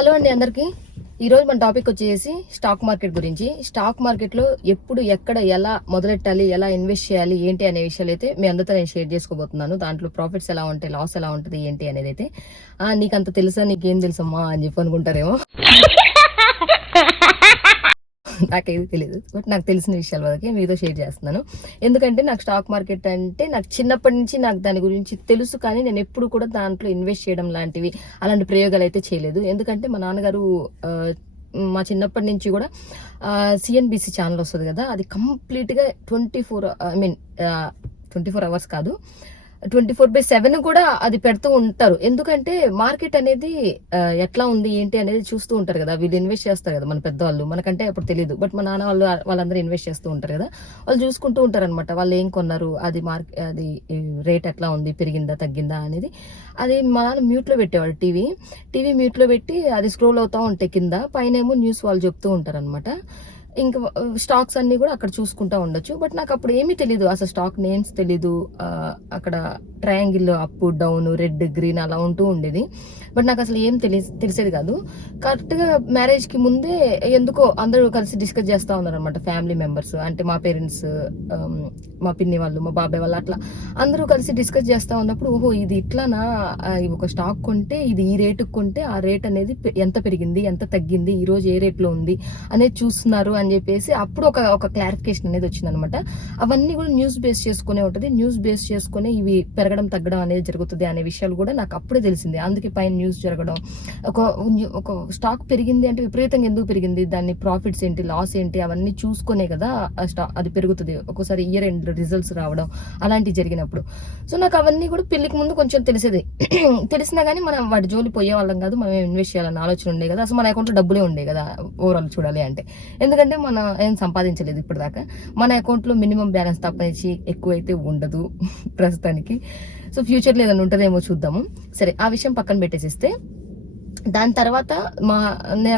Hello అండి అందరికి. ఈరోజు మన టాపిక్ వచ్చేసి స్టాక్ మార్కెట్ గురించి. స్టాక్ మార్కెట్ లో ఎప్పుడు ఎక్కడ ఎలా మొదలెట్టాలి, ఎలా ఇన్వెస్ట్ చేయాలి ఏంటి అనే విషయాలు అయితే మీ అందరితో నేను షేర్ చేసుకోబోతున్నాను. దాంట్లో ప్రాఫిట్స్ ఎలా ఉంటాయి, లాస్ ఎలా ఉంటుంది ఏంటి అనేది అయితే నీకంత తెలుసా, నీకేం తెలుసమ్మా అని చెప్పి అనుకుంటారేమో. నాకేది తెలియదు, బట్ నాకు తెలిసిన విషయాల వరకే మీతో షేర్ చేస్తున్నాను. ఎందుకంటే నాకు స్టాక్ మార్కెట్ అంటే నాకు చిన్నప్పటి నుంచి నాకు దాని గురించి తెలుసు, కానీ నేను ఎప్పుడు కూడా దాంట్లో ఇన్వెస్ట్ చేయడం లాంటివి అలాంటి ప్రయోగాలు అయితే చేయలేదు. ఎందుకంటే మా నాన్నగారు మా చిన్నప్పటి నుంచి కూడా సిఎన్బిసి ఛానల్ వస్తుంది కదా, అది కంప్లీట్గా 24 అవర్స్ కాదు, 24/7 కూడా అది పెడుతూ ఉంటారు. ఎందుకంటే మార్కెట్ అనేది ఎట్లా ఉంది ఏంటి అనేది చూస్తూ ఉంటారు కదా. వీళ్ళు ఇన్వెస్ట్ చేస్తారు కదా, మన పెద్దవాళ్ళు, మనకంటే అప్పుడు తెలియదు, బట్ మా నాన్న వాళ్ళందరూ ఇన్వెస్ట్ చేస్తూ ఉంటారు కదా. వాళ్ళు చూసుకుంటూ ఉంటారు అనమాట, వాళ్ళు ఏం కొన్నారు, అది అది రేట్ ఎట్లా ఉంది, పెరిగిందా తగ్గిందా అనేది. అది మా నాన్న మ్యూట్లో పెట్టేవాడు, టీవీ మ్యూట్లో పెట్టి అది స్క్రోల్ అవుతా ఉంటాయి, కింద పైన ఏమో న్యూస్ వాళ్ళు చెప్తూ ఉంటారు అనమాట. ఇంకా స్టాక్స్ అన్ని కూడా అక్కడ చూసుకుంటా ఉండొచ్చు. బట్ నాకు అప్పుడు ఏమీ తెలీదు, అసలు స్టాక్ నేమ్స్ తెలీదు. అక్కడ triangle up down red green అలా ఉంటూ ఉండేది, బట్ నాకు అసలు ఏం తెలిసేది కాదు. కరెక్ట్గా మ్యారేజ్కి ముందే ఎందుకో అందరూ కలిసి డిస్కస్ చేస్తూ ఉన్నారు అనమాట, ఫ్యామిలీ మెంబర్స్ అంటే మా పేరెంట్స్, మా పిన్ని వాళ్ళు, మా బాబాయ్ వాళ్ళు, అట్లా అందరూ కలిసి డిస్కస్ చేస్తూ ఉన్నప్పుడు ఓహో ఇది ఇట్లానా, ఒక స్టాక్ కొంటే ఇది ఈ రేటుకు కొంటే ఆ రేట్ అనేది ఎంత పెరిగింది ఎంత తగ్గింది, ఈ రోజు ఏ రేట్లో ఉంది అనేది చూస్తున్నారు అని చెప్పేసి అప్పుడు ఒక క్లారిఫికేషన్ అనేది వచ్చిందనమాట. అవన్నీ కూడా న్యూస్ బేస్ చేసుకునే ఉంటుంది, న్యూస్ బేస్ చేసుకునే ఇవి పెరగడం తగ్గడం అనేది జరుగుతుంది అనే విషయాలు కూడా నాకు అప్పుడే తెలిసింది. అందుకే పైన న్యూస్ జరగడం, ఒక స్టాక్ పెరిగింది అంటే విపరీతంగా ఎందుకు పెరిగింది, దాన్ని ప్రాఫిట్స్ ఏంటి, లాస్ ఏంటి, అవన్నీ చూసుకునే కదా అది పెరుగుతుంది. ఒక్కోసారి ఇయర్ ఎండ్ రిజల్ట్స్ రావడం అలాంటివి జరిగినప్పుడు. సో నాకు అవన్నీ కూడా పెళ్లికి ముందు కొంచెం తెలిసేది. తెలిసినా కానీ మనం వాటి జోలి పోయే వాళ్ళం కాదు, మనం ఇన్వెస్ట్ చేయాలన్న ఆలోచన ఉండే కదా. అసలు మన అకౌంట్లో డబ్బులే ఉండే కదా ఓవరాల్ చూడాలి అంటే. ఎందుకంటే మనం ఏం సంపాదించలేదు ఇప్పటిదాకా. మన అకౌంట్లో మినిమం బ్యాలెన్స్ తప్పనిచ్చి ఎక్కువైతే ఉండదు ప్రస్తుతానికి. సో ఫ్యూచర్లో ఏదైనా ఉంటుందేమో చూద్దాము. సరే, ఆ విషయం పక్కన పెట్టేసిస్తే, దాని తర్వాత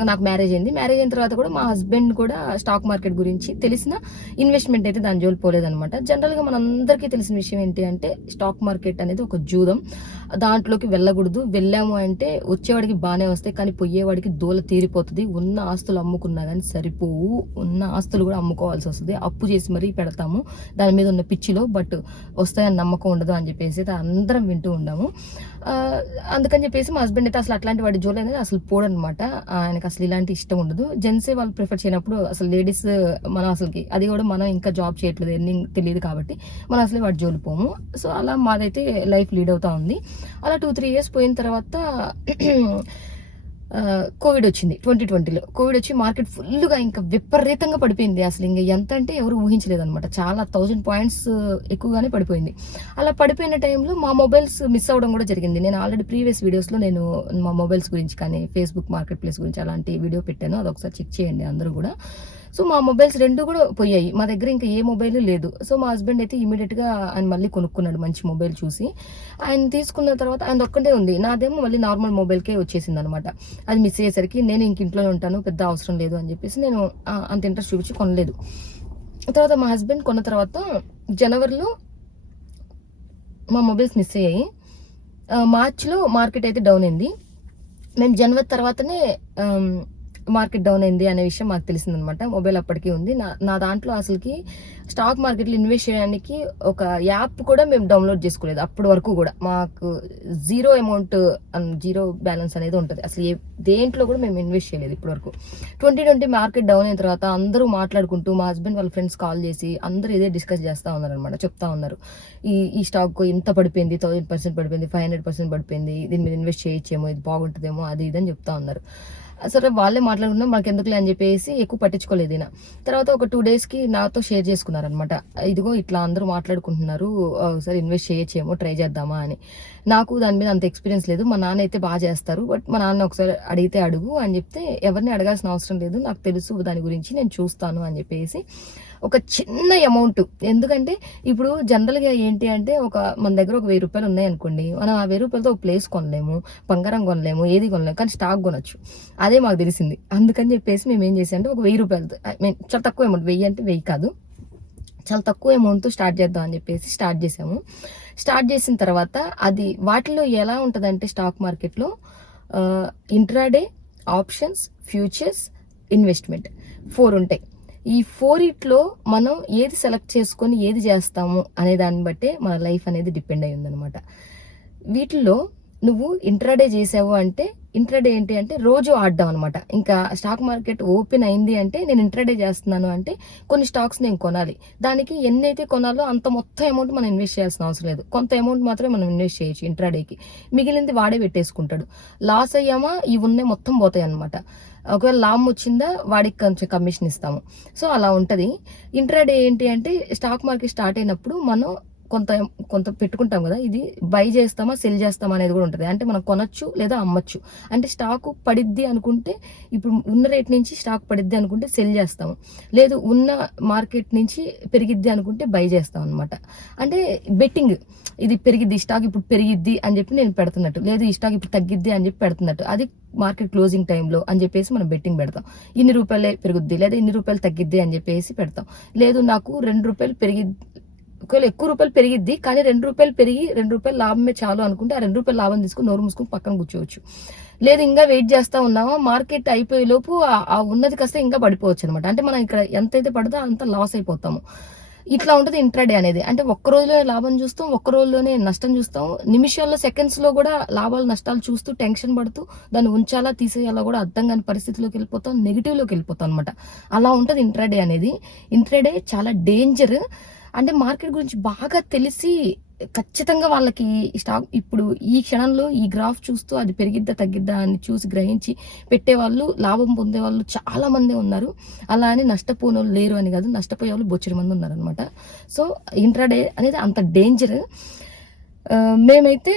నాకు మ్యారేజ్ అయింది. మ్యారేజ్ అయిన తర్వాత కూడా మా హస్బెండ్ కూడా స్టాక్ మార్కెట్ గురించి తెలిసిన ఇన్వెస్ట్మెంట్ అయితే దాని జోలి పోలేదనమాట. జనరల్గా మనందరికీ తెలిసిన విషయం ఏంటి అంటే స్టాక్ మార్కెట్ అనేది ఒక జూదం, దాంట్లోకి వెళ్ళకూడదు. వెళ్ళాము అంటే వచ్చేవాడికి బాగానే వస్తాయి, కానీ పోయేవాడికి దూల తీరిపోతుంది. ఉన్న ఆస్తులు అమ్ముకున్నా కానీ సరిపోవు, ఉన్న ఆస్తులు కూడా అమ్ముకోవాల్సి వస్తుంది. అప్పు చేసి మరీ పెడతాము దాని మీద ఉన్న పిచ్చిలో, బట్ వస్తాయని నమ్మకం ఉండదు అని చెప్పేసి అందరం వింటూ ఉన్నాము. అందుకని చెప్పేసి మా హస్బెండ్ అయితే అసలు అట్లాంటి వాడి జోలి అనేది అసలు పోడనమాట. ఆయనకు అసలు ఇలాంటి ఇష్టం ఉండదు. జెంట్సే వాళ్ళు ప్రిఫర్ చేయనప్పుడు అసలు లేడీస్ మనం అసలుకి, అది కూడా మనం ఇంకా జాబ్ చేయట్లేదు, ఎర్నింగ్ తెలియదు కాబట్టి మనం అసలు వాడి జోలి పోము. సో అలా మాదైతే లైఫ్ లీడ్ అవుతా ఉంది. అలా 2-3 years పోయిన తర్వాత కోవిడ్ వచ్చింది. 2020లో కోవిడ్ వచ్చి మార్కెట్ ఫుల్గా ఇంకా విపరీతంగా పడిపోయింది. అసలు ఇంకా ఎంత అంటే ఎవరు ఊహించలేదు అనమాట. చాలా 1000 points ఎక్కువగానే పడిపోయింది. అలా పడిపోయిన టైంలో మా మొబైల్స్ మిస్ అవ్వడం కూడా జరిగింది. నేను ఆల్రెడీ ప్రీవియస్ వీడియోస్లో నేను మా మొబైల్స్ గురించి కానీ ఫేస్బుక్ మార్కెట్ ప్లేస్ గురించి అలాంటి వీడియో పెట్టాను, అది ఒకసారి చెక్ చేయండి అందరూ కూడా. సో మా మొబైల్స్ 2 కూడా పోయాయి. మా దగ్గర ఇంకా ఏ మొబైల్ లేదు. సో మా హస్బెండ్ అయితే ఇమీడియట్గా ఆయన మళ్ళీ కొనుక్కున్నాడు మంచి మొబైల్ చూసి. ఆయన తీసుకున్న తర్వాత ఆయన ఒక్కటే ఉంది, నాదేమో మళ్ళీ నార్మల్ మొబైల్కే వచ్చేసింది అనమాట. అది మిస్ అయ్యేసరికి నేను ఇంక ఇంట్లోనే ఉంటాను, పెద్ద అవసరం లేదు అని చెప్పేసి నేను అంత ఇంట్రెస్ట్ చూపించి కొనలేదు. తర్వాత మా హస్బెండ్ కొన్న తర్వాత జనవరిలో మా మొబైల్స్ మిస్ అయ్యాయి. మార్చిలో మార్కెట్ అయితే డౌన్ అయింది. మేము జనవరి తర్వాతనే మార్కెట్ డౌన్ అయింది అనే విషయం మాకు తెలిసిందనమాట. మొబైల్ అప్పటికీ ఉంది. నా దాంట్లో అసలుకి స్టాక్ మార్కెట్లో ఇన్వెస్ట్ చేయడానికి ఒక యాప్ కూడా మేము డౌన్లోడ్ చేసుకోలేదు అప్పటి వరకు కూడా. మాకు జీరో అమౌంట్, జీరో బ్యాలెన్స్ అనేది ఉంటుంది. అసలు దేంట్లో కూడా మేము ఇన్వెస్ట్ చేయలేదు ఇప్పటి వరకు. 2020 మార్కెట్ డౌన్ అయిన తర్వాత అందరూ మాట్లాడుకుంటూ, మా హస్బెండ్ వాళ్ళ ఫ్రెండ్స్ కాల్ చేసి అందరూ ఇదే డిస్కస్ చేస్తూ ఉన్నారు అనమాట. చెప్తా ఉన్నారు, ఈ స్టాక్ ఇంత పడిపోయింది, 1000% పడిపోయింది, 500% పడిపోయింది, దీని మీద ఇన్వెస్ట్ చేయొచ్చేమో, ఇది బాగుంటుందేమో, అది ఇదని చెప్తా ఉన్నారు. సరే వాళ్ళే మాట్లాడుకున్నాం, మనకు ఎందుకులే అని చెప్పేసి ఎక్కువ పట్టించుకోలేదు. ఈయన తర్వాత ఒక 2 daysకి నాతో షేర్ చేసుకున్నారనమాట. ఇదిగో ఇట్లా అందరూ మాట్లాడుకుంటున్నారు, సరే ఇన్వెస్ట్ చేయొచ్చేమో, ట్రై చేద్దామా అని. నాకు దాని మీద అంత ఎక్స్పీరియన్స్ లేదు. మా నాన్న అయితే బాగా చేస్తారు, బట్ మా నాన్న ఒకసారి అడిగితే అడుగు అని చెప్తే, ఎవరిని అడగాల్సిన అవసరం లేదు, నాకు తెలుసు దాని గురించి, నేను చూస్తాను అని చెప్పేసి ఒక చిన్న అమౌంట్. ఎందుకంటే ఇప్పుడు జనరల్గా ఏంటి అంటే మన దగ్గర ఒక 1000 రూపాయలు ఉన్నాయనుకోండి, మనం ఆ 1000 రూపాయలతో ఒక ప్లేస్ కొనలేము, బంగారం కొనలేము, ఏది కొనలేము, కానీ స్టాక్ కొనొచ్చు. అదే మాకు తెలిసింది. అందుకని చెప్పేసి మేము ఏం చేసాం అంటే ఒక 1000 రూపాయలతో, చాలా తక్కువ అమౌంట్, 1000 అంటే 1000 కాదు, చాలా తక్కువ అమౌంట్తో స్టార్ట్ చేద్దాం అని చెప్పేసి స్టార్ట్ చేసాము. స్టార్ట్ చేసిన తర్వాత అది వాటిలో ఎలా ఉంటుందంటే స్టాక్ మార్కెట్లో ఇంట్రాడే ఆప్షన్స్, ఫ్యూచర్స్, ఇన్వెస్ట్మెంట్ 4 ఉంటాయి. ఈ 4 మనం ఏది సెలెక్ట్ చేసుకొని ఏది చేస్తాము అనే దాన్ని బట్టే మన లైఫ్ అనేది డిపెండ్ అయి ఉందన్నమాట. వీటిల్లో నువ్వు ఇంట్రాడే చేసావు అంటే, ఇంట్రాడే ఏంటి అంటే రోజు ఆడడం అనమాట. ఇంకా స్టాక్ మార్కెట్ ఓపెన్ అయింది అంటే నేను ఇంట్రాడే చేస్తున్నాను అంటే కొన్ని స్టాక్స్ నేను కొనాలి. దానికి ఎన్నైతే కొనాలో అంత మొత్తం అమౌంట్ మనం ఇన్వెస్ట్ చేయాల్సిన అవసరం లేదు. కొంత అమౌంట్ మాత్రమే మనం ఇన్వెస్ట్ చేయొచ్చు ఇంట్రాడేకి. మిగిలింది వాడే పెట్టేసుకుంటాడు. లాస్ అయ్యామా ఈ ఉన్నే మొత్తం పోతాయి అనమాట. ఒకవేళ లాభం వచ్చిందా వాడికి కొంచెం కమిషన్ ఇస్తాము. సో అలా ఉంటది. ఇంట్రాడే ఏంటి అంటే స్టాక్ మార్కెట్ స్టార్ట్ అయినప్పుడు మనం కొంత కొంత పెట్టుకుంటాం కదా, ఇది బై చేస్తామా సెల్ చేస్తామా అనేది కూడా ఉంటుంది. అంటే మనం కొనొచ్చు లేదా అమ్మచ్చు. అంటే స్టాక్ పడిద్ది అనుకుంటే, ఇప్పుడు ఉన్న రేట్ నుంచి స్టాక్ పడిద్ది అనుకుంటే సెల్ చేస్తాము, లేదు ఉన్న మార్కెట్ నుంచి పెరిగిద్ది అనుకుంటే బై చేస్తాం అనమాట. అంటే బెట్టింగ్, ఇది పెరిగిద్ది స్టాక్ ఇప్పుడు పెరిగిద్ది అని చెప్పి నేను పెడుతున్నట్టు, లేదు ఈ స్టాక్ ఇప్పుడు తగ్గిద్ది అని చెప్పి పెడుతున్నట్టు. అది మార్కెట్ క్లోజింగ్ టైంలో అని చెప్పేసి మనం బెట్టింగ్ పెడతాం. ఇన్ని రూపాయలే పెరుగుద్ది లేదా ఇన్ని రూపాయలు తగ్గిద్ది అని చెప్పేసి పెడతాం. లేదు నాకు 2 రూపాయలు ఒకవేళ ఎక్కువ రూపాయలు పెరిగిద్ది కానీ 2 రూపాయలు పెరిగి 2 రూపాయలు లాభమే చాలు అనుకుంటే ఆ 2 రూపాయలు లాభం తీసుకుని నోరు మూసుకుని పక్కన కూర్చోవచ్చు. లేదు ఇంకా వెయిట్ చేస్తా ఉన్నామా, మార్కెట్ అయిపోయే లోపు ఆ ఉన్నది కాస్త ఇంకా పడిపోవచ్చు అనమాట. అంటే మనం ఇక్కడ ఎంతైతే పడదో అంత లాస్ అయిపోతాము. ఇట్లా ఉంటుంది ఇంట్రాడే అనేది. అంటే ఒక్క రోజులోనే లాభం చూస్తాం, ఒక్క రోజులోనే నష్టం చూస్తాం. నిమిషాల్లో సెకండ్స్ లో కూడా లాభాలు నష్టాలు చూస్తూ టెన్షన్ పడుతూ దాన్ని ఉంచాలా తీసేయాలా కూడా అర్థం కాని పరిస్థితిలోకి వెళ్ళిపోతాం, నెగిటివ్ లోకి వెళ్ళిపోతాం అనమాట. అలా ఉంటది ఇంట్రాడే అనేది. ఇంట్రాడే చాలా డేంజర్. అంటే మార్కెట్ గురించి బాగా తెలిసి ఖచ్చితంగా వాళ్ళకి స్టాక్ ఇప్పుడు ఈ క్షణంలో ఈ గ్రాఫ్ చూస్తూ అది పెరిగిద్దా తగ్గిద్దా అని చూసి గ్రహించి పెట్టేవాళ్ళు, లాభం పొందే వాళ్ళు చాలా మంది ఉన్నారు. అలా అని నష్టపోయిన వాళ్ళు లేరు అని కాదు, నష్టపోయే వాళ్ళు బొచ్చడి మంది ఉన్నారు అనమాట. సో ఇంట్రాడే అనేది అంత డేంజర్. మేమైతే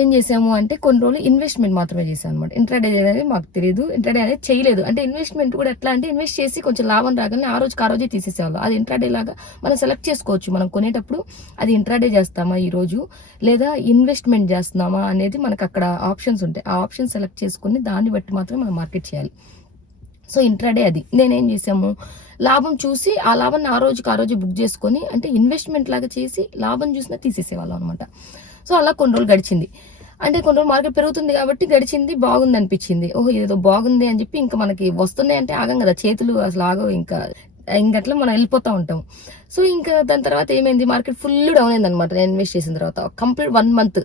ఏం చేసాము అంటే కొన్ని రోజులు ఇన్వెస్ట్మెంట్ మాత్రమే చేసాం అనమాట. ఇంట్రాడే అనేది మాకు తెలియదు, ఇంట్రాడే అనేది చేయలేదు. అంటే ఇన్వెస్ట్మెంట్ కూడా ఎట్లా అంటే ఇన్వెస్ట్ చేసి కొంచెం లాభం రాగానే ఆ రోజే తీసేసేవాళ్ళు. అది ఇంట్రాడే లాగా మనం సెలెక్ట్ చేసుకోవచ్చు. మనం కొనేటప్పుడు అది ఇంట్రాడే చేస్తామా ఈ రోజు లేదా ఇన్వెస్ట్మెంట్ చేస్తున్నామా అనేది మనకు అక్కడ ఆప్షన్స్ ఉంటాయి. ఆ ఆప్షన్ సెలెక్ట్ చేసుకుని దాన్ని బట్టి మాత్రమే మనం మార్కెట్ చేయాలి. సో ఇంట్రాడే అది. నేనేం చేసాము, లాభం చూసి ఆ లాభాన్ని ఆ రోజే బుక్ చేసుకొని, అంటే ఇన్వెస్ట్మెంట్ లాగా చేసి లాభం చూసినా తీసేసేవాళ్ళం అనమాట. సో అలా కొన్ని రోజులు గడిచింది. అంటే కొన్ని రోజులు మార్కెట్ పెరుగుతుంది కాబట్టి గడిచింది, బాగుంది అనిపించింది. ఓహో ఏదో బాగుంది అని చెప్పి ఇంకా మనకి వస్తున్నాయి అంటే ఆగం కదా, చేతులు అసలు ఆగవు. ఇంకట్లా మనం వెళ్ళిపోతా ఉంటాం. సో ఇంకా దాని తర్వాత ఏమైంది, మార్కెట్ ఫుల్ డౌన్ అయింది అనమాట. నేను ఇన్వెస్ట్ చేసిన తర్వాత కంప్లీట్ 1 మంత్.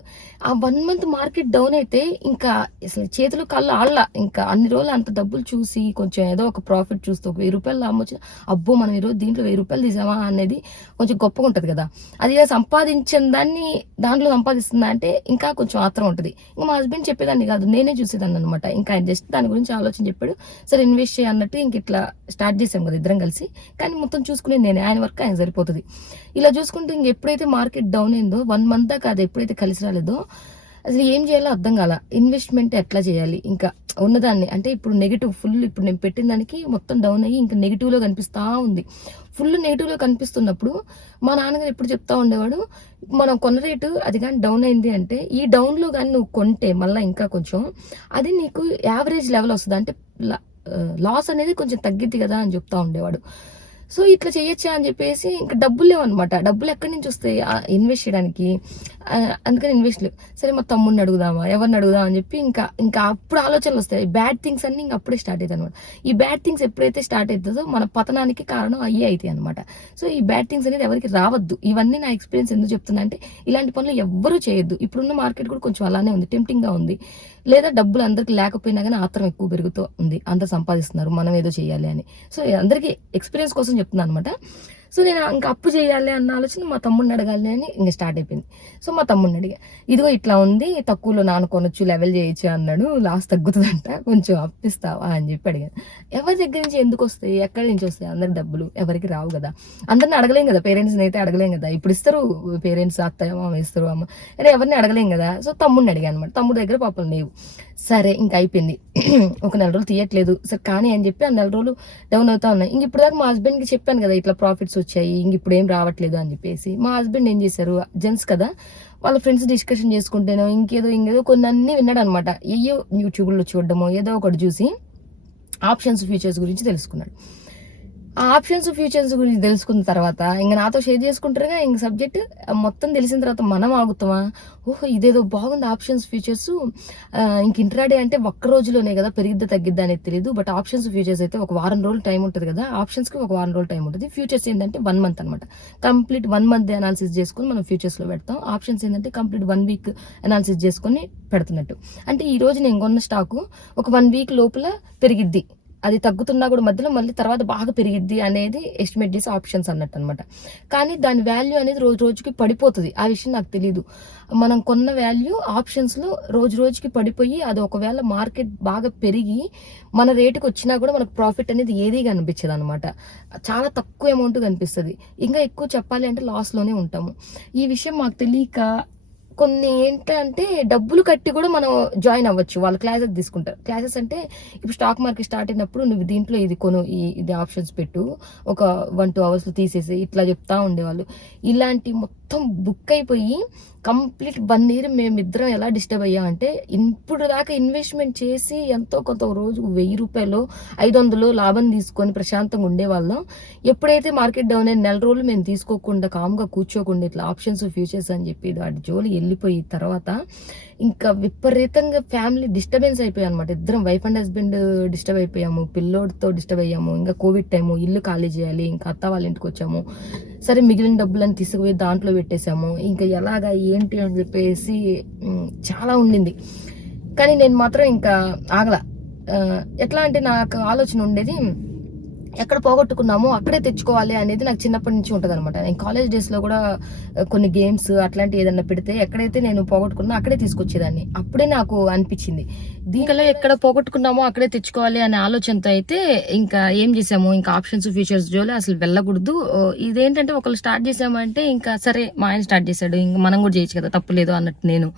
ఆ 1 మంత్ మార్కెట్ డౌన్ అయితే ఇంకా అసలు చేతులు కాళ్ళు ఆళ్ళ. ఇంకా అన్ని రోజులు అంత డబ్బులు చూసి కొంచెం ఏదో ఒక ప్రాఫిట్ చూస్తూ ఒక 1000 రూపాయలు లాభం వచ్చిన, అబ్బో మనం ఈరోజు దీంట్లో 1000 రూపాయలు తీసామా అనేది కొంచెం గొప్పగా ఉంటది కదా. అది సంపాదించిన దాన్ని దాంట్లో సంపాదిస్తుందా అంటే ఇంకా కొంచెం ఆత్రం ఉంటుంది. ఇంకా మా హస్బెండ్ చెప్పేదాన్ని కాదు, నేనే చూసేదాన్ని అనమాట. ఇంకా ఆయన జస్ట్ దాని గురించి ఆలోచన చెప్పాడు, సరే ఇన్వెస్ట్ చేయన్నట్టు ఇంక ఇట్లా స్టార్ట్ చేసాం కదా ఇద్దరం కలిసి. కానీ మొత్తం చూసుకునే నేనే, ఆయన వర్క్ ఆయన సరిపోతుంది. ఇలా చూసుకుంటే ఇంక ఎప్పుడైతే మార్కెట్ డౌన్ అయిందో 1 మంత్ దాకా అది ఎప్పుడైతే కలిసి రాలేదో అసలు ఏం చేయాలో అర్థం కాల. ఇన్వెస్ట్మెంట్ ఎట్లా చేయాలి, ఇంకా ఉన్నదాన్ని అంటే ఇప్పుడు నెగిటివ్ ఫుల్, ఇప్పుడు నేను పెట్టిన దానికి మొత్తం డౌన్ అయ్యి ఇంకా నెగిటివ్ లో కనిపిస్తా ఉంది. ఫుల్ నెగిటివ్ లో కనిపిస్తున్నప్పుడు మా నాన్నగారు ఎప్పుడు చెప్తా ఉండేవాడు, మనం కొన్న రేటు అది కానీ డౌన్ అయింది అంటే ఈ డౌన్ లో కానీ నువ్వు కొంటే మళ్ళీ ఇంకా కొంచెం అది నీకు యావరేజ్ లెవెల్ వస్తుంది, అంటే లాస్ అనేది కొంచెం తగ్గిద్ది కదా అని చెప్తా ఉండేవాడు. సో ఇట్లా చేయొచ్చా అని చెప్పేసి ఇంకా డబ్బులు లేవన్నమాట. డబ్బులు ఎక్కడి నుంచి వస్తాయి ఇన్వెస్ట్ చేయడానికి, అందుకని ఇన్వెస్ట్ లేవు. సరే మా తమ్ముడిని అడుగుదామా, ఎవరిని అడుగుదాం అని చెప్పి ఇంకా అప్పుడు ఆలోచనలు వస్తాయి. బ్యాడ్ థింగ్స్ అన్ని ఇంకా అప్పుడే స్టార్ట్ అవుతాయి అనమాట. ఈ బ్యాడ్ థింగ్స్ ఎప్పుడైతే స్టార్ట్ అవుతుందో మన పతనానికి కారణం అయ్యే అవుతాయి అనమాట. సో ఈ బ్యాడ్ థింగ్స్ అనేది ఎవరికి రావద్దు. ఇవన్నీ నా ఎక్స్పీరియన్స్ ఎందుకు చెప్తున్నా అంటే ఇలాంటి పనులు ఎవ్వరూ చేయొద్దు. ఇప్పుడున్న మార్కెట్ కూడా కొంచెం అలానే ఉంది, టెంప్టింగ్ గా ఉంది. లేదా డబ్బులు అందరికి లేకపోయినా కానీ ఆత్రం ఎక్కువ పెరుగుతూ ఉంది, అందరు సంపాదిస్తున్నారు మనం ఏదో చేయాలి అని. సో అందరికి ఎక్స్పీరియన్స్ కోసం చెప్తున్నాను అనమాట. సో నేను ఇంకా అప్పు చేయాలి అన్న ఆలోచన మా తమ్ముడిని అడగాలి అని ఇంకా స్టార్ట్ అయిపోయింది. సో మా తమ్ముడిని అడిగా, ఇదిగో ఇట్లా ఉంది, తక్కువలో నానుకొనొచ్చు, లెవెల్ చేయొచ్చు అన్నాడు. లాస్ తగ్గుతుందంట, కొంచెం అప్పిస్తావా అని చెప్పి అడిగాను. ఎవరి దగ్గర నుంచి ఎందుకు వస్తాయి, ఎక్కడి నుంచి వస్తాయి, అందరికి డబ్బులు ఎవరికి రావు కదా. అందరిని అడగలేం కదా, పేరెంట్స్ని అయితే అడగలేం కదా. ఇప్పుడు ఇస్తారు పేరెంట్స్, అత్తయ్య మామ ఇస్తారు, అమ్మ అరే ఎవరిని అడగలేం కదా. సో తమ్ముడిని అడిగాను అనమాట. తమ్ముడి దగ్గర పాపం లేవు. సరే ఇంకా అయిపోయింది. ఒక 4 రోజులు తీయట్లేదు సరే కానీ అని చెప్పి ఆ 4 రోజులు డౌన్ అవుతా ఉన్నాయి. ఇంక ఇప్పుడు దాకా మా హస్బెండ్ కి చెప్పాను కదా ఇట్లా ప్రాఫిట్స్ వచ్చాయి, ఇంక ఇప్పుడు ఏం రావట్లేదు అని చెప్పేసి. మా హస్బెండ్ ఏం చేశారు, జెంట్స్ కదా, వాళ్ళ ఫ్రెండ్స్ డిస్కషన్ చేసుకుంటేనో ఇంకేదో కొన్ని అన్ని విన్నాడు అనమాట. ఏయో యూట్యూబ్లో చూడడమో ఏదో ఒకటి చూసి ఆప్షన్స్ ఫ్యూచర్స్ గురించి తెలుసుకున్నాడు. ఆ ఆప్షన్స్ ఫ్యూచర్స్ గురించి తెలుసుకున్న తర్వాత ఇంక నాతో షేర్ చేసుకుంటారుగా ఇంక సబ్జెక్ట్ మొత్తం తెలిసిన తర్వాత మనం ఆగుతామా, ఓహో ఇదేదో బాగుంది ఆప్షన్స్ ఫ్యూచర్స్, ఇంక ఇంట్రాడే అంటే ఒక్క రోజులోనే కదా పెరిగిద్దా తగ్గిద్దా అనేది తెలియదు. బట్ ఆప్షన్స్ ఫ్యూచర్స్ అయితే ఒక వారం రోజులు టైం ఉంటుంది కదా, ఆప్షన్స్ కి ఒక వారం రోజులు టైం ఉంటుంది. ఫ్యూచర్స్ ఏంటంటే 1 month అనమాట. కంప్లీట్ 1 month అనాలిసిస్ చేసుకుని మనం ఫ్యూచర్స్ లో పెడతాం. ఆప్షన్స్ ఏంటంటే కంప్లీట్ 1 week అనాలిసిస్ చేసుకుని పెడుతున్నట్టు. అంటే ఈ రోజు నేను కొన్న స్టాకు ఒక 1 week లోపల పెరిగిద్ది, అది తగ్గుతున్నా కూడా మధ్యలో మళ్ళీ తర్వాత బాగా పెరిగిద్ది అనేది ఎస్టిమేట్ చేసి ఆప్షన్స్ అన్నట్టు అనమాట. కానీ దాని వాల్యూ అనేది రోజు రోజుకి పడిపోతుంది. ఆ విషయం నాకు తెలియదు. మనం కొన్న వాల్యూ ఆప్షన్స్ లో రోజు రోజుకి పడిపోయి అది ఒకవేళ మార్కెట్ బాగా పెరిగి మన రేటుకి వచ్చినా కూడా మనకు ప్రాఫిట్ అనేది ఏది కనిపించదు అనమాట. చాలా తక్కువ అమౌంట్ కనిపిస్తుంది. ఇంకా ఎక్కువ చెప్పాలి అంటే లాస్ లోనే ఉంటాము. ఈ విషయం మాకు తెలియక కొన్ని ఏంటంటే డబ్బులు కట్టి కూడా మనం జాయిన్ అవ్వచ్చు. వాళ్ళు క్లాసెస్ తీసుకుంటారు. క్లాసెస్ అంటే ఇప్పుడు స్టాక్ మార్కెట్ స్టార్ట్ అయినప్పుడు నువ్వు దీంట్లో ఇది కొను, ఇది ఆప్షన్స్ పెట్టు, ఒక 1-2 hours లో తీసేసి ఇట్లా చెప్తా ఉండేవాళ్ళు. ఇలాంటి మొత్తం బుక్ అయిపోయి కంప్లీట్ 1 year మేమిద్దరం ఎలా డిస్టర్బ్ అయ్యామంటే, ఇప్పుడు దాకా ఇన్వెస్ట్మెంట్ చేసి ఎంతో కొంత రోజు 1000 రూపాయలు 500 లాభం తీసుకొని ప్రశాంతంగా ఉండేవాళ్ళం. ఎప్పుడైతే మార్కెట్ డౌన్ అయిన నెల రోజులు మేము తీసుకోకుండా కామ్గా కూర్చోకుండా ఇట్లా ఆప్షన్స్ ఫ్యూచర్స్ అని చెప్పి వాటి జోలి వెళ్ళిపోయి తర్వాత ఇంకా విపరీతంగా ఫ్యామిలీ డిస్టర్బెన్స్ అయిపోయాయి అనమాట. ఇద్దరం వైఫ్ అండ్ హస్బెండ్ డిస్టర్బ్ అయిపోయాము, పిల్లోడితో డిస్టర్బ్ అయ్యాము. ఇంకా కోవిడ్ టైము, ఇల్లు ఖాళీ చేయాలి, ఇంకా అత్త వాళ్ళ ఇంటికి వచ్చాము. సరే మిగిలిన డబ్బులని తీసుకుపోయి దాంట్లో పెట్టేశాము. ఇంకా ఎలాగా ఏంటి అని చెప్పేసి చాలా ఉండింది. కానీ నేను మాత్రం ఇంకా ఆగల. ఎట్లా అంటే నాకు ఆలోచన ఉండేది, ఎక్కడ పోగొట్టుకున్నామో అక్కడే తెచ్చుకోవాలి అనేది నాకు చిన్నప్పటి నుంచి ఉంటుంది అనమాట. నేను కాలేజ్ డేస్ లో కూడా కొన్ని గేమ్స్ అట్లాంటి ఏదన్నా పెడితే ఎక్కడైతే నేను పోగొట్టుకున్నా అక్కడే తీసుకొచ్చేదాన్ని. అప్పుడే నాకు అనిపించింది దీనికల్లా ఎక్కడ పోగొట్టుకున్నామో అక్కడే తెచ్చుకోవాలి అనే ఆలోచనతో అయితే ఇంకా ఏం చేసాము, ఇంకా ఆప్షన్స్ ఫ్యూచర్స్ జోలి అసలు వెళ్ళకూడదు. ఇదేంటంటే ఒకళ్ళు స్టార్ట్ చేసామంటే ఇంకా సరే మా ఆయన స్టార్ట్ చేశాడు, ఇంకా మనం కూడా చేయొచ్చు కదా, తప్పులేదు అన్నట్టు నేను.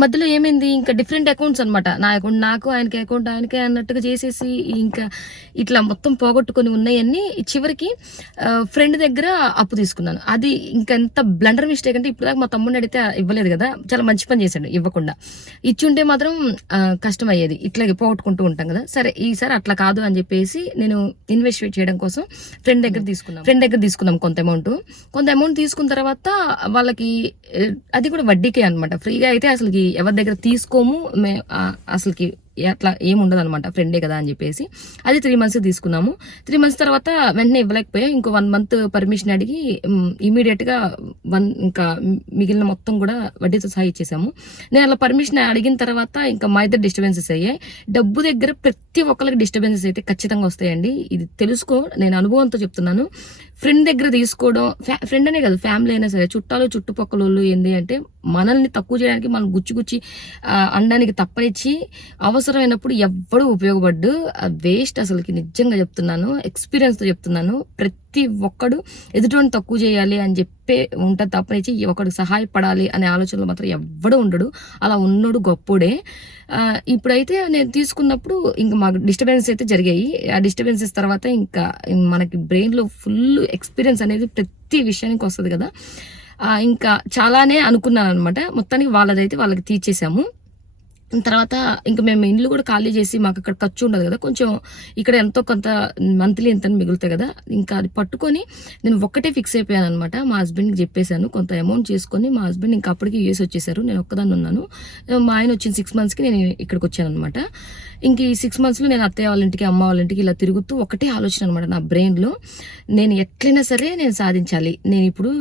మధ్యలో ఏమైంది, ఇంకా డిఫరెంట్ అకౌంట్స్ అనమాట. నా అకౌంట్ నాకు, ఆయనకి అకౌంట్ ఆయనకే అన్నట్టుగా చేసేసి ఇంకా ఇట్లా మొత్తం పోగొట్టుకుని ఉన్నాయన్నీ చివరికి ఫ్రెండ్ దగ్గర అప్పు తీసుకున్నాను. అది ఇంకెంత బ్లండర్ మిస్టేక్ అంటే ఇప్పుడు దాకా మా తమ్ముడిని అడిగితే ఇవ్వలేదు కదా, చాలా మంచి పని చేశాడు ఇవ్వకుండా. ఇచ్చుంటే మాత్రం కష్టం అయ్యేది, ఇట్లాగే పోగొట్టుకుంటూ ఉంటాం కదా. సరే ఈసారి అట్లా కాదు అని చెప్పేసి నేను ఇన్వెస్ట్ చేయడం కోసం ఫ్రెండ్ దగ్గర తీసుకున్నాం కొంత అమౌంట్ తీసుకున్న తర్వాత వాళ్ళకి అది కూడా వడ్డీకే అనమాట. ఫ్రీగా అయితే అసలుకి ఎవరి దగ్గర తీసుకోము, అసలుకి అట్లా ఏముండదు అనమాట, ఫ్రెండే కదా అని చెప్పేసి అది 3 months తీసుకున్నాము. 3 months తర్వాత వెంటనే ఇవ్వలేకపోయాం. ఇంకో 1 month పర్మిషన్ అడిగి ఇమీడియట్ గా ఇంకా మిగిలిన మొత్తం కూడా వడ్డీతో సహా ఇచ్చేసాము. నేను అలా పర్మిషన్ అడిగిన తర్వాత ఇంకా మా ఇద్దరు డిస్టర్బెన్సెస్ అయ్యాయి. డబ్బు దగ్గర ప్రతి ఒక్కరికి డిస్టర్బెన్సెస్ అయితే ఖచ్చితంగా వస్తాయండి. ఇది తెలుసుకో, నేను అనుభవంతో చెప్తున్నాను. ఫ్రెండ్ దగ్గర తీసుకోవడం, ఫ్రెండ్ అనే కాదు ఫ్యామిలీ అయినా సరే, చుట్టాలు చుట్టుపక్కల వాళ్ళు ఏంటి అంటే మనల్ని తక్కువ చేయడానికి, మనం గుచ్చి అనడానికి తప్పనిచ్చి అవసరమైనప్పుడు ఎవ్వడూ ఉపయోగపడ్డు వేస్ట్. అసలుకి నిజంగా చెప్తున్నాను, ఎక్స్పీరియన్స్ తో చెప్తున్నాను. ప్రతి ఒక్కడు ఎదుటిని తక్కువ చేయాలి అని చెప్పే ఉంటుంది తప్పనిచ్చి ఒకడికి సహాయపడాలి అనే ఆలోచనలో మాత్రం ఎవ్వడూ ఉండడు. అలా ఉన్నోడు గొప్పోడే. ఇప్పుడైతే నేను తీసుకున్నప్పుడు ఇంకా మాకు డిస్టర్బెన్స్ అయితే జరిగాయి. ఆ డిస్టర్బెన్సెస్ తర్వాత ఇంకా మనకి బ్రెయిన్ లో ఫుల్ ఎక్స్పీరియన్స్ అనేది ప్రతి విషయానికి వస్తుంది కదా. ఇంకా చాలానే అనుకున్నాను అనమాట. మొత్తానికి వాళ్ళదైతే వాళ్ళకి తీర్చేసాము. తర్వాత ఇంకా మేము ఇండ్లు కూడా ఖాళీ చేసి, మాకు అక్కడ ఖర్చు ఉండదు కదా, కొంచెం ఇక్కడ ఎంతో కొంత మంత్లీ ఎంత మిగులుతాయి కదా, ఇంకా అది పట్టుకొని నేను ఒక్కటే ఫిక్స్ అయిపోయాను అనమాట. మా హస్బెండ్కి చెప్పేశాను, కొంత అమౌంట్ చేసుకొని. మా హస్బెండ్ ఇంకా అప్పటికి యూఎస్ వచ్చేసారు, నేను ఒక్కదాన్ని ఉన్నాను. మా ఆయన వచ్చిన 6 monthsకి నేను ఇక్కడికి వచ్చాను అనమాట. ఇంక ఈ 6 monthsలో నేను అత్తయ్య వాళ్ళ ఇంటికి, అమ్మ వాళ్ళ ఇంటికి ఇలా తిరుగుతూ ఒకటే ఆలోచన అనమాట నా బ్రెయిన్లో, నేను ఎట్లయినా సరే నేను సాధించాలి. నేను ఇప్పుడు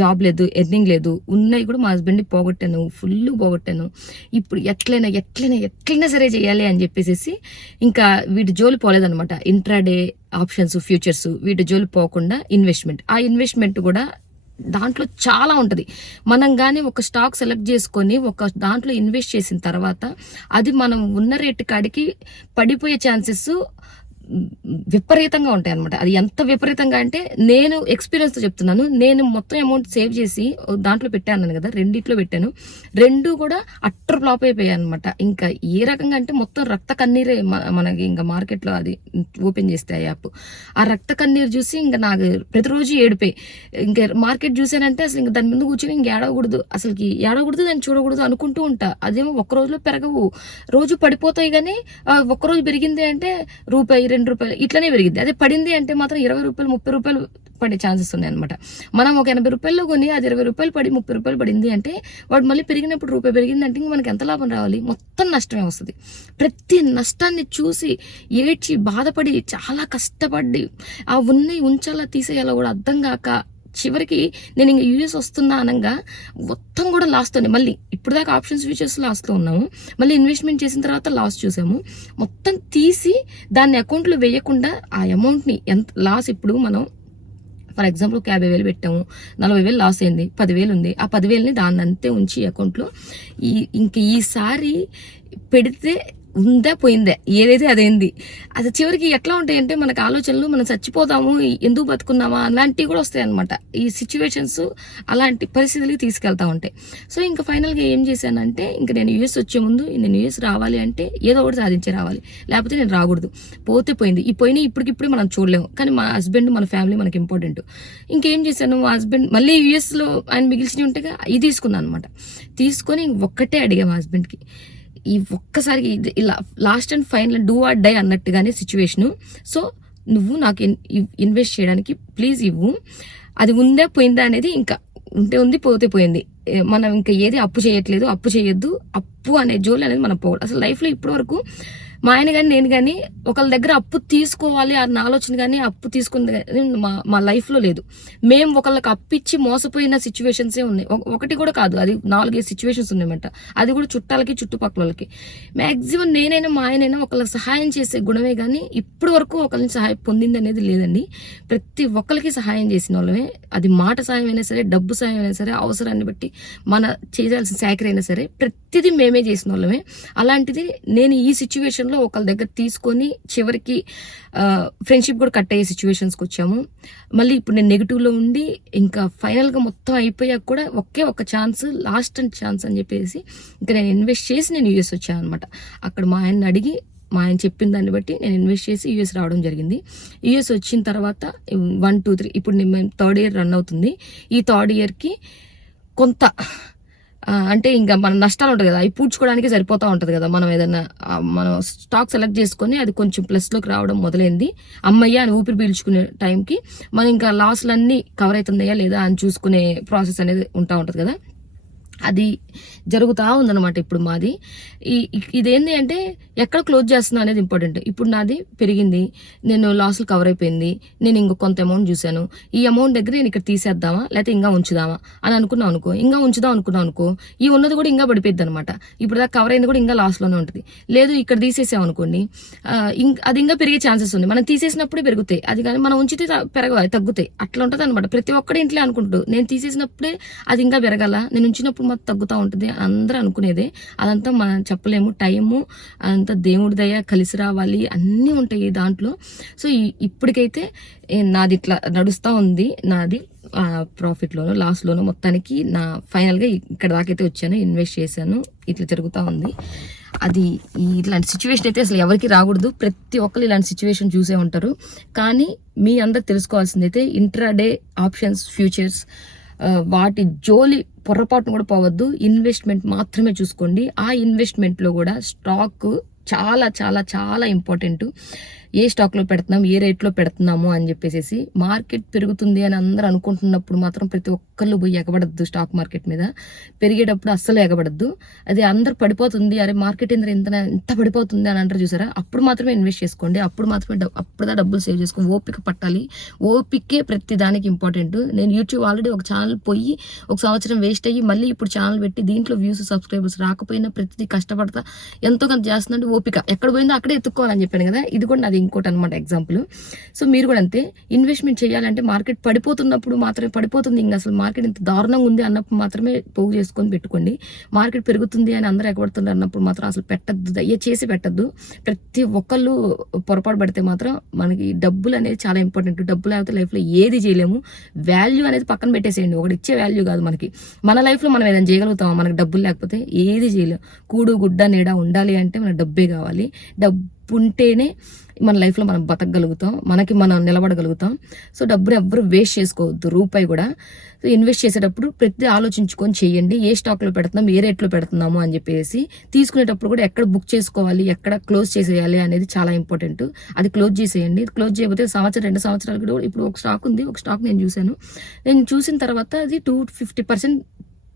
జాబ్ లేదు, ఎర్నింగ్ లేదు, ఉన్నాయి కూడా మా హస్బెండ్ని పోగొట్టాను, ఫుల్ పోగొట్టాను. ఇప్పుడు ఎట్లయినా సరే చేయాలి అని చెప్పేసి ఇంకా వీటి జోలి పోలేదనమాట. ఇంట్రాడే ఆప్షన్స్ ఫ్యూచర్స్ వీటి జోలి పోకుండా ఇన్వెస్ట్మెంట్, ఆ ఇన్వెస్ట్మెంట్ కూడా దాంట్లో చాలా ఉంటుంది. మనం కానీ ఒక స్టాక్ సెలెక్ట్ చేసుకొని ఒక దాంట్లో ఇన్వెస్ట్ చేసిన తర్వాత అది మనం ఉన్న రేటు కాడికి పడిపోయే ఛాన్సెస్ విపరీతంగా ఉంటాయి అనమాట. అది ఎంత విపరీతంగా అంటే నేను ఎక్స్పీరియన్స్ తో చెప్తున్నాను. నేను మొత్తం అమౌంట్ సేవ్ చేసి దాంట్లో పెట్టాను కదా, రెండిట్లో పెట్టాను, 2 కూడా అట్టర్ ఫ్లాప్ అయిపోయాయి అనమాట. ఇంకా ఏ రకంగా అంటే మొత్తం రక్త కన్నీరే మనకి ఇంకా మార్కెట్ లో అది ఓపెన్ చేస్తే ఆ యాప్, ఆ రక్త కన్నీరు చూసి ఇంకా నాకు ప్రతిరోజు ఏడిపోయి, ఇంకా మార్కెట్ చూసానంటే అసలు ఇంకా దాని ముందు కూర్చొని ఇంక ఏడవకూడదు దాన్ని చూడకూడదు అనుకుంటూ ఉంటా. అదేమో ఒక్క రోజులో పెరగవు, రోజు పడిపోతాయి. కానీ ఒక్కరోజు పెరిగింది అంటే ₹1, రూపాయలు ఇట్లనే పెరిగింది. అదే పడింది అంటే మాత్రం 20 రూపాయలు 30 రూపాయలు పడే ఛాన్సెస్ ఉన్నాయి అనమాట. మనం ఒక 80 రూపాయల్లో కొని అది 20 రూపాయలు పడి 30 రూపాయలు పడింది అంటే వాడు మళ్ళీ పెరిగినప్పుడు రూపాయి పెరిగిందంటే ఇంక మనకి ఎంత లాభం రావాలి? మొత్తం నష్టమే వస్తుంది. ప్రతి నష్టాన్ని చూసి ఏడ్చి బాధపడి చాలా కష్టపడి ఆ ఉన్నాయి ఉంచాలా తీసేయాలో కూడా అర్థం కాక చివరికి నేను ఇంక యూఎస్ వస్తున్నా అనగా మొత్తం కూడా లాస్తోనే, మళ్ళీ ఇప్పుడు దాకా ఆప్షన్స్ ఫ్యూచర్స్ లాస్లో ఉన్నాము, మళ్ళీ ఇన్వెస్ట్మెంట్ చేసిన తర్వాత లాస్ చూసాము. మొత్తం తీసి దాన్ని అకౌంట్లో వేయకుండా ఆ అమౌంట్ని ఎంత లాస్, ఇప్పుడు మనం ఫర్ ఎగ్జాంపుల్ ఒక 50,000 పెట్టాము, 40,000 లాస్ అయింది, 10,000 ఉంది. ఆ 10,000ని దాన్ని అంతే ఉంచి అకౌంట్లో ఇంక ఈసారి పెడితే ఉందా పోయిందే, ఏదైతే అదేంది. అది చివరికి ఎట్లా ఉంటాయంటే మనకు ఆలోచనలు, మనం చచ్చిపోతాము, ఎందుకు బతుకున్నామా అలాంటివి కూడా వస్తాయి అనమాట. ఈ సిచ్యువేషన్స్ అలాంటి పరిస్థితులకి తీసుకెళ్తా ఉంటాయి. సో ఇంకా ఫైనల్గా ఏం చేశానంటే, ఇంకా నేను యూఎస్ వచ్చే ముందు నేను యూఎస్ రావాలి అంటే ఏదో ఒకటి సాధించి రావాలి, లేకపోతే నేను రాకూడదు. పోతే పోయింది, ఈ పోయినా ఇప్పటికిప్పుడే మనం చూడలేము, కానీ మా హస్బెండ్ మన ఫ్యామిలీ మనకి ఇంపార్టెంట్. ఇంకేం చేశాను, మా హస్బెండ్ మళ్ళీ యూఎస్లో ఆయన మిగిల్చినవి ఉంటేగా ఇది తీసుకున్నాను అనమాట. తీసుకొని ఒక్కటే అడిగా మా హస్బెండ్కి, ఈ ఒక్కసారికి ఇలా last and final do or die అన్నట్టుగానే సిచ్యువేషను. సో నువ్వు నాకు ఇన్వెస్ట్ చేయడానికి ప్లీజ్ ఇవ్వు, అది ఉందా పోయిందా అనేది ఇంకా ఉంటే ఉంది పోతే పోయింది. మనం ఇంకా ఏది అప్పు చేయట్లేదు, అప్పు చేయొద్దు, అప్పు అనే జోలి అనేది మనం పోవడం. అసలు లైఫ్లో ఇప్పటి వరకు మా ఆయన కానీ నేను కానీ ఒకళ్ళ దగ్గర అప్పు తీసుకోవాలి అన్న ఆలోచన కానీ అప్పు తీసుకుంది మా లైఫ్లో లేదు. మేము ఒకళ్ళకి అప్పిచ్చి మోసపోయిన సిచ్యువేషన్సే ఉన్నాయి. ఒకటి కూడా కాదు, అది 4-5 సిచ్యువేషన్స్ ఉన్నాయన్నమాట. అది కూడా చుట్టాలకి చుట్టుపక్కల వాళ్ళకి. మ్యాక్సిమం నేనైనా మా ఆయనైనా ఒకళ్ళకి సహాయం చేసే గుణమే కానీ ఇప్పటి వరకు ఒకరిని సహాయం పొందింది అనేది లేదండి. ప్రతి ఒక్కరికి సహాయం చేసిన వాళ్ళమే, అది మాట సాయం అయినా సరే, డబ్బు సాయం అయినా సరే, అవసరాన్ని బట్టి మన చేయాల్సిన సేకరైనా అయినా సరే, ప్రతిదీ మేమే చేసిన వాళ్ళమే. అలాంటిది నేను ఈ సిచ్యువేషన్ ఒకళ్ళ దగ్గర తీసుకొని చివరికి ఫ్రెండ్షిప్ కూడా కట్ అయ్యే సిచ్యువేషన్స్కి వచ్చాము. మళ్ళీ ఇప్పుడు నేను నెగిటివ్లో ఉండి ఇంకా ఫైనల్గా మొత్తం అయిపోయాక కూడా ఒకే ఒక ఛాన్స్, లాస్ట్ అండ్ ఛాన్స్ అని చెప్పేసి ఇంకా నేను ఇన్వెస్ట్ చేసి నేను యూఎస్ వచ్చాను అనమాట. అక్కడ మా ఆయన్ని అడిగి మా ఆయన చెప్పిన దాన్ని బట్టి నేను ఇన్వెస్ట్ చేసి యూఎస్ రావడం జరిగింది. యూఎస్ వచ్చిన తర్వాత 1, 2, 3 ఇప్పుడు మేము 3rd ఇయర్ రన్ అవుతుంది. ఈ 3rd ఇయర్కి కొంత అంటే ఇంకా మన నష్టాలు ఉంటుంది కదా, అవి పూడ్చుకోవడానికి సరిపోతూ ఉంటుంది కదా. మనం ఏదైనా మనం స్టాక్ సెలెక్ట్ చేసుకొని అది కొంచెం ప్లస్లోకి రావడం మొదలైంది. అమ్మయ్య అని ఊపిరి పీల్చుకునే టైంకి మనం ఇంకా లాస్లన్నీ కవర్ అవుతుందయ్యా లేదా అని చూసుకునే ప్రాసెస్ అనేది ఉంటుంది కదా, అది జరుగుతూ ఉందన్నమాట ఇప్పుడు మాది. ఇదేంటి అంటే ఎక్కడ క్లోజ్ చేస్తున్నా అనేది ఇంపార్టెంట్. ఇప్పుడు నాది పెరిగింది, నేను లాస్లు కవర్ అయిపోయింది, నేను ఇంకో కొంత అమౌంట్ చూశాను, ఈ అమౌంట్ దగ్గర నేను ఇక్కడ తీసేద్దామా లేకపోతే ఇంకా ఉంచుదామా అని అనుకున్నాం అనుకో, ఇంకా ఉంచుదాం అనుకున్నాం అనుకో, ఈ ఉన్నది కూడా ఇంకా పడిపోద్ది అనమాట. ఇప్పుడు దాకా కవర్ అయింది కూడా ఇంకా లాస్లోనే ఉంటుంది. లేదు ఇక్కడ తీసేసాం అనుకోండి, అది ఇంకా పెరిగే ఛాన్సెస్ ఉంది. మనం తీసేసినప్పుడే పెరుగుతాయి, అది కానీ మనం ఉంచితే తగ్గుతాయి. అట్లా ఉంటుంది అనమాట. ప్రతి ఒక్కటి ఇంట్లో అనుకుంటూ నేను తీసేసినప్పుడే అది ఇంకా పెరగాల, నేను ఉంచినప్పుడు మొత్తం తగ్గుతూ ఉంటుంది అందరూ అనుకునేదే. అదంతా మనం చెప్పలేము, టైము అదంతా దేవుడి దయ, కలిసి రావాలి, అన్నీ ఉంటాయి దాంట్లో. సో ఇప్పటికైతే నాది ఇట్లా నడుస్తూ ఉంది, నాది ప్రాఫిట్లోనో లాస్లోనో మొత్తానికి నా ఫైనల్గా ఇక్కడ దాకైతే వచ్చాను, ఇన్వెస్ట్ చేశాను, ఇట్లా జరుగుతూ ఉంది. అది ఇట్లాంటి సిచ్యువేషన్ అయితే అసలు ఎవరికి రాకూడదు. ప్రతి ఒక్కరు ఇలాంటి సిచ్యువేషన్ చూసే ఉంటారు. కానీ మీ అందరు తెలుసుకోవాల్సింది అయితే ఇంట్రాడే ఆప్షన్స్ ఫ్యూచర్స్ వాటి జోలి పొరపాటును కూడా పోవద్దు. ఇన్వెస్ట్మెంట్ మాత్రమే చూసుకోండి. ఆ ఇన్వెస్ట్మెంట్లో కూడా స్టాక్ చాలా చాలా చాలా ఇంపార్టెంట్. ఏ స్టాక్లో పెడుతున్నాం, ఏ రేట్లో పెడుతున్నాము అని చెప్పేసి. మార్కెట్ పెరుగుతుంది అని అందరూ అనుకుంటున్నప్పుడు మాత్రం ప్రతి ఒక్కళ్ళు పోయి ఎగబడద్దు స్టాక్ మార్కెట్ మీద. పెరిగేటప్పుడు అస్సలు ఎగబడద్దు. అది అందరు పడిపోతుంది, అరే మార్కెట్ ఎంత పడిపోతుంది అని అంటారు చూసారా, అప్పుడు మాత్రమే ఇన్వెస్ట్ చేసుకోండి. అప్పుడు మాత్రమే అప్పుడుదా డబ్బులు సేవ్ చేసుకొని ఓపిక పట్టాలి. ఓపికే ప్రతి దానికి ఇంపార్టెంట్. నేను యూట్యూబ్ ఆల్రెడీ ఒక ఛానల్ పోయి 1 సంవత్సరం వేస్ట్ అయ్యి మళ్ళీ ఇప్పుడు ఛానల్ పెట్టి దీంట్లో వ్యూస్ సబ్స్క్రైబర్స్ రాకపోయినా ప్రతిదీ కష్టపడతా ఎంతో కొంత చేస్తుందంటే ఓపిక. ఎక్కడ పోయిందో అక్కడే ఎత్తుక్కోవాలని చెప్పాను కదా, ఇది కూడా నాది ఇంకోటి అనమాట ఎగ్జాంపుల్. సో మీరు కూడా అంతే, ఇన్వెస్ట్మెంట్ చేయాలంటే మార్కెట్ పడిపోతున్నప్పుడు మాత్రమే, పడిపోతుంది ఇంకా అసలు మార్కెట్ ఇంత దారుణంగా ఉంది అన్నప్పుడు మాత్రమే పోగు చేసుకొని పెట్టుకోండి. మార్కెట్ పెరుగుతుంది అని అందరూ ఎగబడుతుంది అన్నప్పుడు మాత్రం అసలు పెట్టద్దు, దయచేసి పెట్టద్దు. ప్రతి ఒక్కళ్ళు పొరపాటు పడితే మాత్రం మనకి డబ్బులు అనేది చాలా ఇంపార్టెంట్. డబ్బులు లేకపోతే లైఫ్లో ఏది చేయలేము. వాల్యూ అనేది పక్కన పెట్టేసేయండి, ఒకటి ఇచ్చే వాల్యూ కాదు మనకి. మన లైఫ్లో మనం ఏదైనా చేయగలుగుతామా? మనకి డబ్బులు లేకపోతే ఏది చేయలేము. కూడు గుడ్డ నీడ ఉండాలి అంటే మనకు డబ్బే కావాలి. డబ్బు డబ్బు ఉంటేనే మన లైఫ్లో మనం బతకగలుగుతాం, మనకి మనం నిలబడగలుగుతాం. సో డబ్బుని ఎవ్వరు వేస్ట్ చేసుకోవద్దు, రూపాయి కూడా. సో ఇన్వెస్ట్ చేసేటప్పుడు ప్రతి ఆలోచించుకొని చేయండి, ఏ స్టాక్లో పెడుతున్నాం, ఏ రేట్లో పెడుతున్నాము అని చెప్పేసి. తీసుకునేటప్పుడు కూడా ఎక్కడ బుక్ చేసుకోవాలి, ఎక్కడ క్లోజ్ చేసేయాలి అనేది చాలా ఇంపార్టెంట్. అది క్లోజ్ చేసేయండి. క్లోజ్ చేయకపోతే 2 సంవత్సరాలు కూడా. ఇప్పుడు ఒక స్టాక్ ఉంది, ఒక స్టాక్ నేను చూశాను. నేను చూసిన తర్వాత అది 250%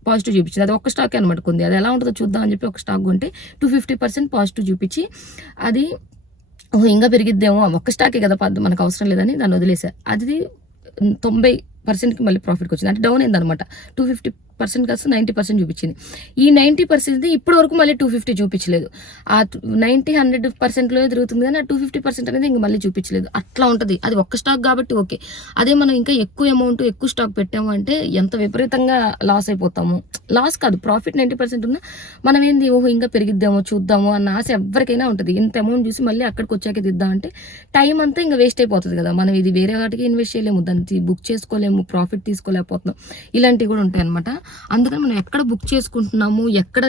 పాజిటివ్ చూపించింది. అది ఒక్క స్టాక్ అనమాట కొంది. అది ఎలా ఉంటుందో చూద్దాం అని చెప్పి ఒక స్టాక్ కొంటే 250% పాజిటివ్ చూపించి, అది ఇంకా పెరిగిద్దేమో, ఒక్క స్టాకే కదా మనకు అవసరం లేదని దాన్ని వదిలేశారు. అది 90%కి మళ్ళీ ప్రాఫిట్కి వచ్చింది. అంటే డౌన్ అయింది అనమాట. 250% కాస్త 90% చూపించింది. ఈ 90% ఇప్పటి వరకు మళ్ళీ 250 చూపించలేదు. ఆ 90-100%లో తిరుగుతుంది కానీ ఆ 250% అనేది ఇంక మళ్ళీ చూపించలేదు. అట్లా ఉంటుంది. అది ఒక్క స్టాక్ కాబట్టి ఓకే. అదే మనం ఇంకా ఎక్కువ అమౌంట్ ఎక్కువ స్టాక్ పెట్టాము అంటే ఎంత విపరీతంగా లాస్ అయిపోతాము. లాస్ కాదు, ప్రాఫిట్ 90% ఉన్నా మనం ఏంది, ఓహో ఇంకా పెరిగిద్దామో చూద్దాము అన్న ఆశ ఎవరికైనా ఉంటుంది. ఇంత అమౌంట్ చూసి మళ్ళీ అక్కడికి వచ్చాక తిద్దామంటే టైం అంతా ఇంకా వేస్ట్ అయిపోతుంది కదా. మనం ఇది వేరే వాటికి ఇన్వెస్ట్ చేయలేము, దాన్ని బుక్ చేసుకోలేము, ప్రాఫిట్ తీసుకోలేకపోతున్నాం, ఇలాంటివి కూడా ఉంటాయి అనమాట. అందుకని మనం ఎక్కడ బుక్ చేసుకుంటున్నాము, ఎక్కడ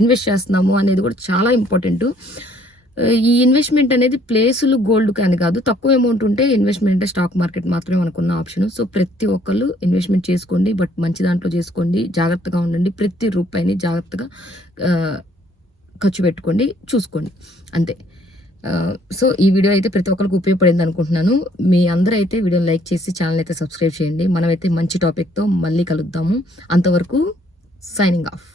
ఇన్వెస్ట్ చేస్తున్నాము అనేది కూడా చాలా ఇంపార్టెంట్. ఈ ఇన్వెస్ట్మెంట్ అనేది ప్లేసులు గోల్డ్ కానీ కాదు, తక్కువ అమౌంట్ ఉంటే ఇన్వెస్ట్మెంట్ అంటే స్టాక్ మార్కెట్ మాత్రమే అనుకున్న ఆప్షన్. సో ప్రతి ఒక్కళ్ళు ఇన్వెస్ట్మెంట్ చేసుకోండి, బట్ మంచి దాంట్లో చేసుకోండి, జాగ్రత్తగా ఉండండి, ప్రతి రూపాయిని జాగ్రత్తగా ఖర్చు పెట్టుకోండి, చూసుకోండి, అంతే. సో ఈ వీడియో అయితే ప్రతి ఒక్కరికి ఉపయోగపడింది అనుకుంటున్నాను. మీ అందరూ అయితే వీడియోని లైక్ చేసి ఛానల్ అయితే సబ్స్క్రైబ్ చేయండి. మనమైతే మంచి టాపిక్తో మళ్ళీ కలుద్దాము. అంతవరకు సైనింగ్ ఆఫ్.